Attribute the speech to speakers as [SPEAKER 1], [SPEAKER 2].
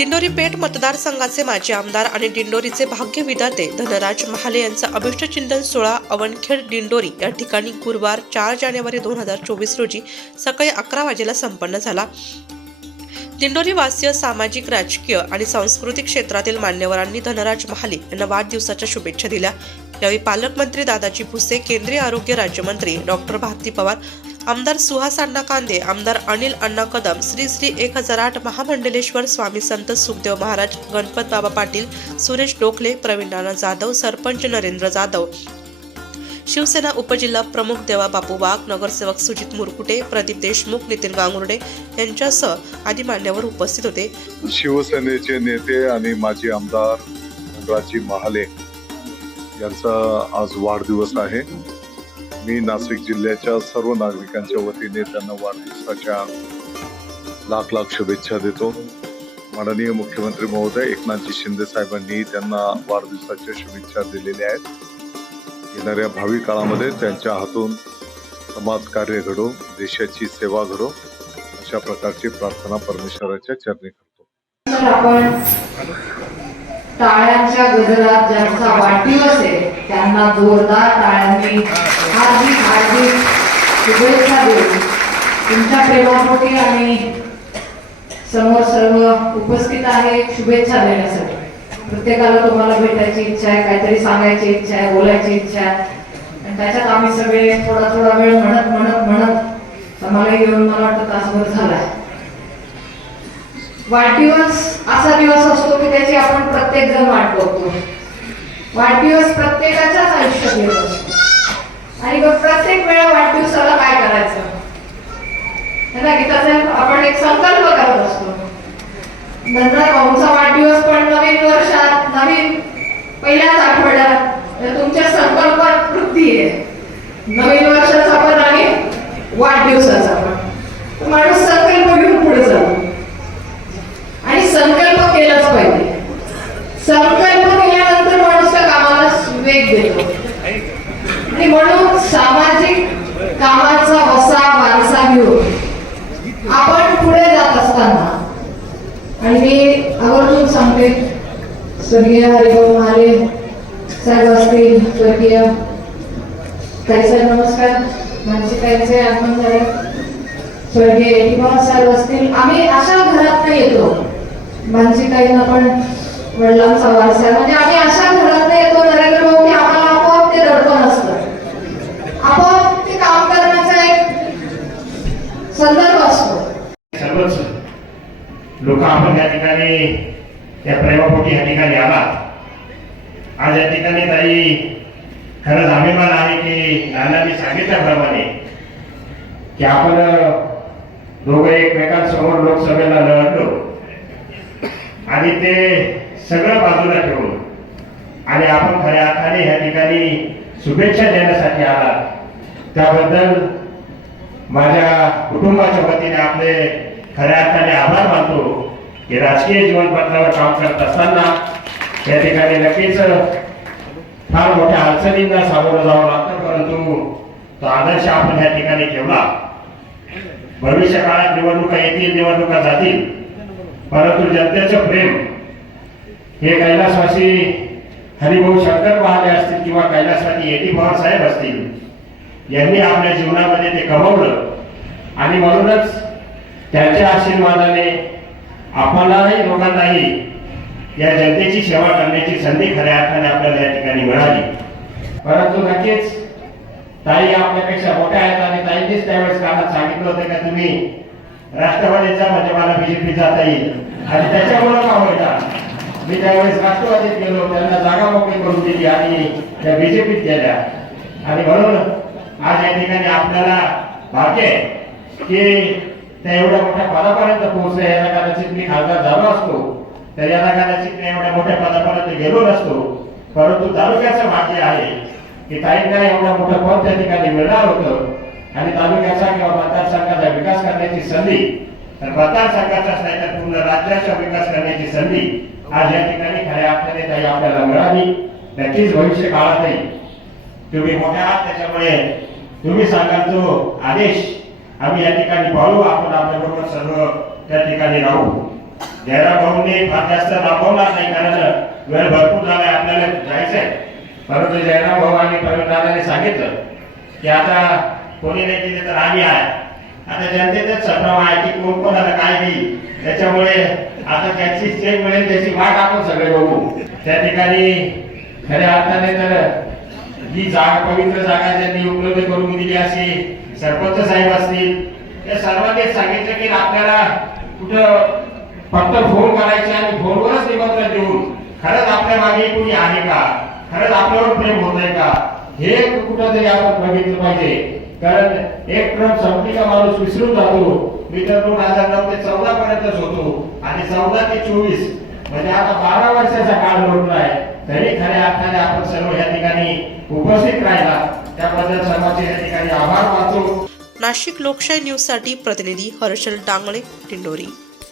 [SPEAKER 1] दिंडोरी पेठ मतदारसंघाचे माजी आमदार आणि दिंडोरीचे भाग्य विधाते धनराज महाले यांचा अभिष्टचिंतन सोहळा अवनखेड दिंडोरी या ठिकाणी गुरुवार चार जानेवारी दोन हजार चोवीस रोजी सकाळी अकरा वाजेला संपन्न झाला. दिंडोरी वासीय सामाजिक राजकीय आणि सांस्कृतिक क्षेत्रातील मान्यवरांनी धनराज महाले यांना वाढदिवसाच्या शुभेच्छा दिल्या. यावेळी पालकमंत्री दादाजी भुसे केंद्रीय आरोग्य राज्यमंत्री डॉक्टर भारती पवार आमदार सुहास अण्णा कांदे आमदार अनिल अण्णा कदम श्री श्री एक हजार आठ महामंडलेश्वर स्वामी संत सुखदेव महाराज गणपत बाबा पाटील सुरेश डोकले प्रवीण नाना जाधव सरपंच नरेंद्र जाधव शिवसेना उपजिल्हा प्रमुख देवा बापू वाघ नगरसेवक सुजित मुरकुटे प्रदीप देशमुख नितीन गांगुर्डे यांच्यासह आदी मान्यवर उपस्थित होते.
[SPEAKER 2] शिवसेनेचे नेते आणि माजी आमदार राजी महाले यांचा आज वाढदिवस आहे. मी नाशिक जिल्ह्याच्या सर्व नागरिकांच्या वतीने त्यांना वाढदिवसाच्या लाख लाख शुभेच्छा देतो. माननीय मुख्यमंत्री महोदय एकनाथजी शिंदे साहेबांनी त्यांना वाढदिवसाच्या शुभेच्छा दिलेल्या आहेत. येणाऱ्या भावी काळामध्ये त्यांच्या हातून समाजकार्य घडो देशाची सेवा घडो अशा प्रकारची प्रार्थना परमेश्वराच्या चरणी करतो.
[SPEAKER 3] आपण टाळ्यांच्या गजरात ज्यांचा वाढदिवस आहे त्यांना जोरदार टाळ्यांनी हार्दिक हार्दिक शुभेच्छा देऊ. तुमच्या प्रेमापोटी आणि समोर सर्व उपस्थित आहे शुभेच्छा देण्यासाठी. प्रत्येकाला तुम्हाला भेटायची इच्छा आहे काहीतरी सांगायची इच्छा आहे बोलायची इच्छा आहे. आणि त्याच्यात आम्ही सगळे थोडा थोडा वेळ म्हणत म्हणत म्हणत आम्हाला येऊन मला वाटतं तासभर झालाय वाढदिवस असा दिवस असतो की त्याची आपण प्रत्येक जण वाट बघतो. वाढदिवस प्रत्येकाच्याच आयुष्यात येत असतो. आणि मग प्रत्येक वेळा वाढदिवसाला काय करायचं? है ना की त्याचा आपण एक संकल्प करत असतो. नंतर भाऊचा वाढदिवस पण नवीन वर्षात नवीन पहिल्याच आठवड्यात तर तुमच्या संकल्पात वृद्धी आहे. नवीन वर्षाचा पण आणि वाढदिवसाचा पण. माणूस संकल्प घेऊन पुढे जातो आणि संकल्प केलाच पाहिजे संकल्प केल्यानंतर माणूस त्या कामाला वेग देतो आणि म्हणून सामाजिक कामाचा वसा वारसा घेऊन आपण पुढे जात असताना आणि मी आवर्जून सांगते स्वर्गीय हरिभाऊ महाले साहेब असतील स्वर्गीय ताई नमस्कार नमस्कार मानसिकांचे आगमन झाले. स्वर्गीय यतिभाव साहेब असतील आम्ही अशा घरात येतो. मानसिकाईनं पण वडिलांचा वारसा म्हणजे आम्ही अशा घरात येतो नरेंद्र भाऊ की आम्हाला आपोआप ते दडपण असतं आपोआप ते काम करण्याचा एक संदर्भ असतो सर्वच
[SPEAKER 4] लोक आपण या ठिकाणी त्या प्रेमापोटी या ठिकाणी आलात. आज या ठिकाणी ताई खरंच अभिमान आहे की नानांनी सांगितल्याप्रमाणे की आपण दोघं एकमेकांसमोर लोकसभेला लढलो. आणि ते सगळं बाजूला ठेवून आणि आपण खऱ्या अर्थाने या ठिकाणी शुभेच्छा देण्यासाठी आलात. त्याबद्दल माझ्या कुटुंबाच्या वतीने आपले खऱ्या अर्थाने आभार मानतो. हे राजकीय जीवनपत्रावर काम करत असताना या ठिकाणी नक्कीच फार मोठ्या अडचणींना सामोरं जावं लागतं परंतु तो आदर्श आपण या ठिकाणी ठेवला. भविष्य काळात निवडणुका येतील निवडणुका जातील परंतु जनतेचं प्रेम हे कैलासवासी हरिभाऊ शंकर महाले असतील किंवा कैलासवासी येटी पवार साहेब असतील यांनी आपल्या जीवनामध्ये ते कमवलं आणि म्हणूनच त्यांच्या आशीर्वादाने आपणालाही लोकांनाही या जनतेची सेवा करण्याची संधी खऱ्या अर्थाने आपल्याला या ठिकाणी मिळाली. परंतु नक्कीच ताई आपल्यापेक्षा मोठ्या आहेत आणि ताईंनीच त्यावेळेस कामात सांगितलं होतं का तुम्ही राष्ट्रवादीचा म्हणजे मला बीजेपी जाता येईल. आणि त्याच्यामुळं का होईना? मी त्यावेळेस राष्ट्रवादीत गेलो त्यांना जागा मोकळी करून दिली आणि त्या बीजेपीत गेल्या. आणि म्हणून आज या ठिकाणी आपल्याला भाग्य की त्या एवढ्या मोठ्या पदापर्यंत पोहोचले याला कदाचित मी खासदार झालो असतो. तर याला कदाचित मी एवढ्या मोठ्या पदापर्यंत गेलो नसतो. परंतु तालुक्याचं भाग्य आहे की ताईंना एवढं मोठं पद त्या ठिकाणी मिळणार होतं आणि तालुक्याचा किंवा मतदारसंघाचा विकास करण्याची संधी तर मतदारसंघाचाच नाही तर पूर्ण राज्याचा विकास करण्याची संधी आज या ठिकाणी खऱ्या अर्थाने ताई आपल्याला मिळाली. नक्कीच भविष्य काळातही. तुम्ही मोठ्या आहात त्याच्यामुळे तुम्ही सांगाल तो आदेश आम्ही या ठिकाणी पाहू आपण आपल्याबरोबर सर्व त्या ठिकाणी राहू. जयराम भाऊने फार जास्त दाखवणार नाही कारण वेळ भरपूर झालाय आपल्याला जायचंय. परंतु जयराम भाऊ आणि प्रवीण सांगितलं की आता कोणी नाही केले तर आम्ही आहे. आता जनतेचाच संभ्रम आहे की कोण कोणाला आता काय देईल. त्याच्यामुळे आता त्याची चेक मिळेल त्याची वाट आपण सगळे बघू. त्या ठिकाणी खऱ्या अर्थाने तर ही जागा पवित्र जागा त्यांनी उपलब्ध करून दिली अशी सरपंच साहेब असतील त्या सर्वांनी सांगितलं की आपल्याला कुठं फक्त फोन करायचे आणि फोनवरच निमंत्रण देऊन खरंच आपल्या मागे कुणी आहे का? खरंच आपल्यावर प्रेम होत आहे का? हे कुठंतरी आपण बघितलं पाहिजे. कारण एक ट्रम संपली का माणूस विसरून जातो. मी तर दोन हजार नऊ ते चौदा पर्यंतच होतो. आणि चौदा ते चोवीस म्हणजे आता बारा वर्षाचा काळ लोटला आहे तरी खऱ्या अर्थाने आपण सर्व या ठिकाणी उपस्थित राहिला. त्याबद्दल सर्वांचे या ठिकाणी आभार मानतो.
[SPEAKER 1] नाशिक लोकशाही न्यूजसाठी प्रतिनिधी हर्षल डांगळे टिंडोरी.